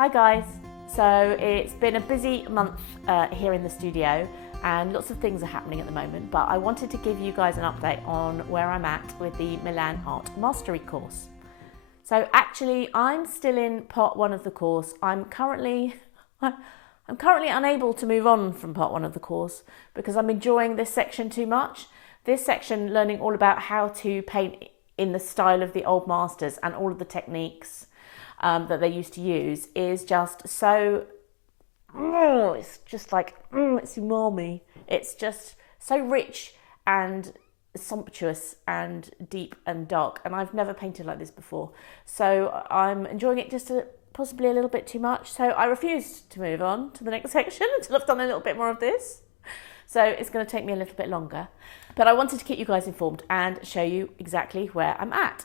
Hi guys, so it's been a busy month here in the studio and lots of things are happening at the moment, but I wanted to give you guys an update on where I'm at with the Milan Art Mastery Course. So actually I'm still in part one of the course. I'm currently unable to move on from part one of the course because I'm enjoying this section too much. This section, learning all about how to paint in the style of the old masters and all of the techniques that they used to use, is just so, it's just like, it's umami. It's just so rich and sumptuous and deep and dark, and I've never painted like this before. So I'm enjoying it just possibly a little bit too much. So I refuse to move on to the next section until I've done a little bit more of this. So it's going to take me a little bit longer. But I wanted to keep you guys informed and show you exactly where I'm at.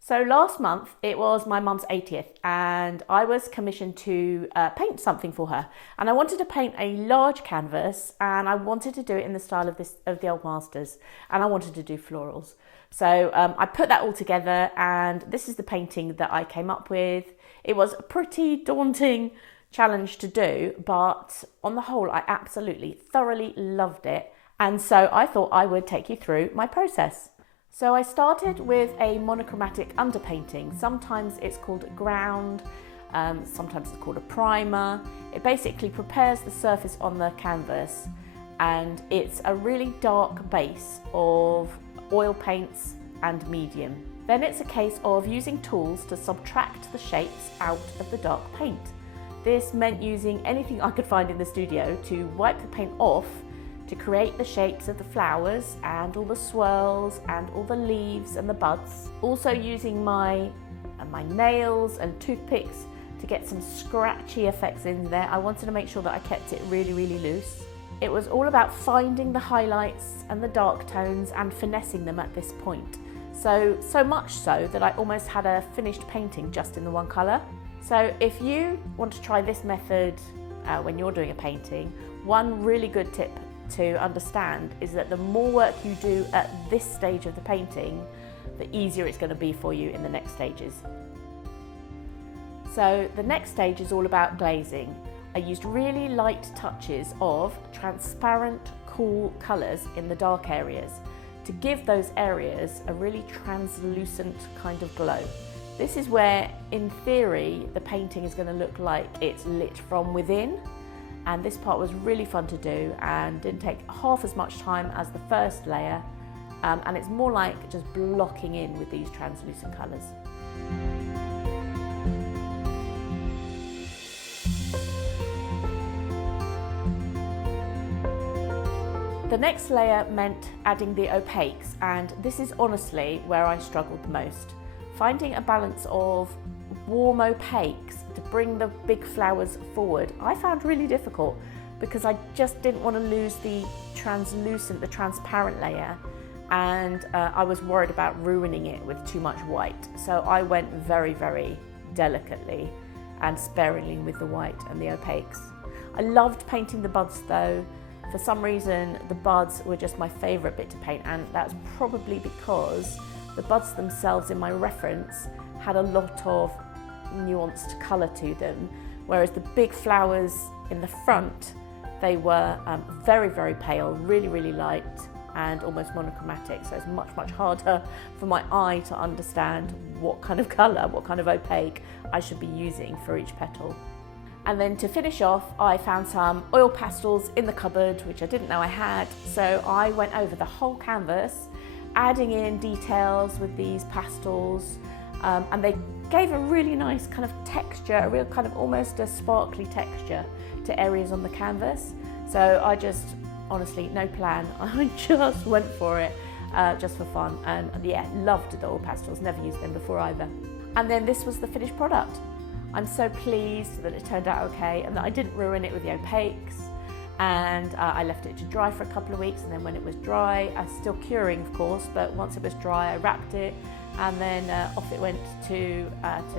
So last month, it was my mum's 80th and I was commissioned to paint something for her. And I wanted to paint a large canvas and I wanted to do it in the style of the old masters, and I wanted to do florals. So I put that all together and this is the painting that I came up with. It was a pretty daunting challenge to do, but on the whole, I absolutely thoroughly loved it. And so I thought I would take you through my process. So I started with a monochromatic underpainting. Sometimes it's called a ground, sometimes it's called a primer. It basically prepares the surface on the canvas, and it's a really dark base of oil paints and medium. Then it's a case of using tools to subtract the shapes out of the dark paint. This meant using anything I could find in the studio to wipe the paint off to create the shapes of the flowers and all the swirls and all the leaves and the buds. Also using my nails and toothpicks to get some scratchy effects in there. I wanted to make sure that I kept it really, really loose. It was all about finding the highlights and the dark tones and finessing them at this point. So much so that I almost had a finished painting just in the one colour. So if you want to try this method when you're doing a painting, one really good tip to understand is that the more work you do at this stage of the painting, the easier it's going to be for you in the next stages. So the next stage is all about glazing. I used really light touches of transparent, cool colours in the dark areas to give those areas a really translucent kind of glow. This is where, in theory, the painting is going to look like it's lit from within. And this part was really fun to do and didn't take half as much time as the first layer. And it's more like just blocking in with these translucent colours. The next layer meant adding the opaques, and this is honestly where I struggled the most. Finding a balance of warm opaques to bring the big flowers forward, I found really difficult because I just didn't want to lose the transparent layer, and I was worried about ruining it with too much white. So I went very, very delicately and sparingly with the white and the opaques. I loved painting the buds though. For some reason, the buds were just my favourite bit to paint, and that's probably because the buds themselves in my reference had a lot of nuanced colour to them, whereas the big flowers in the front, they were very, very pale, really, really light and almost monochromatic. So it's much, much harder for my eye to understand what kind of colour, what kind of opaque I should be using for each petal. And then to finish off, I found some oil pastels in the cupboard, which I didn't know I had. So I went over the whole canvas, adding in details with these pastels, and they gave a really nice kind of texture, a real kind of almost a sparkly texture to areas on the canvas. So I just, honestly, no plan, I just went for it, just for fun. And yeah, loved the oil pastels, never used them before either. And then this was the finished product. I'm so pleased that it turned out okay and that I didn't ruin it with the opaques. And I left it to dry for a couple of weeks, and then when it was dry, I was still curing of course, but once it was dry I wrapped it, and then off it went to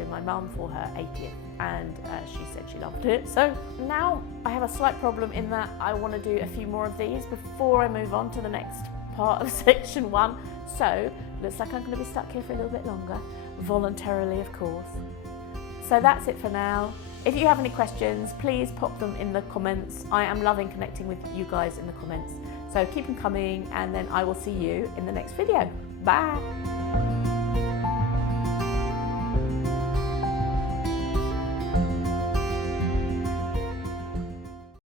my mum for her 80th, and she said she loved it. So now I have a slight problem in that I want to do a few more of these before I move on to the next part of section 1. So looks like I'm going to be stuck here for a little bit longer, voluntarily of course. So that's it for now. If you have any questions, please pop them in the comments. I am loving connecting with you guys in the comments. So keep them coming, and then I will see you in the next video. Bye.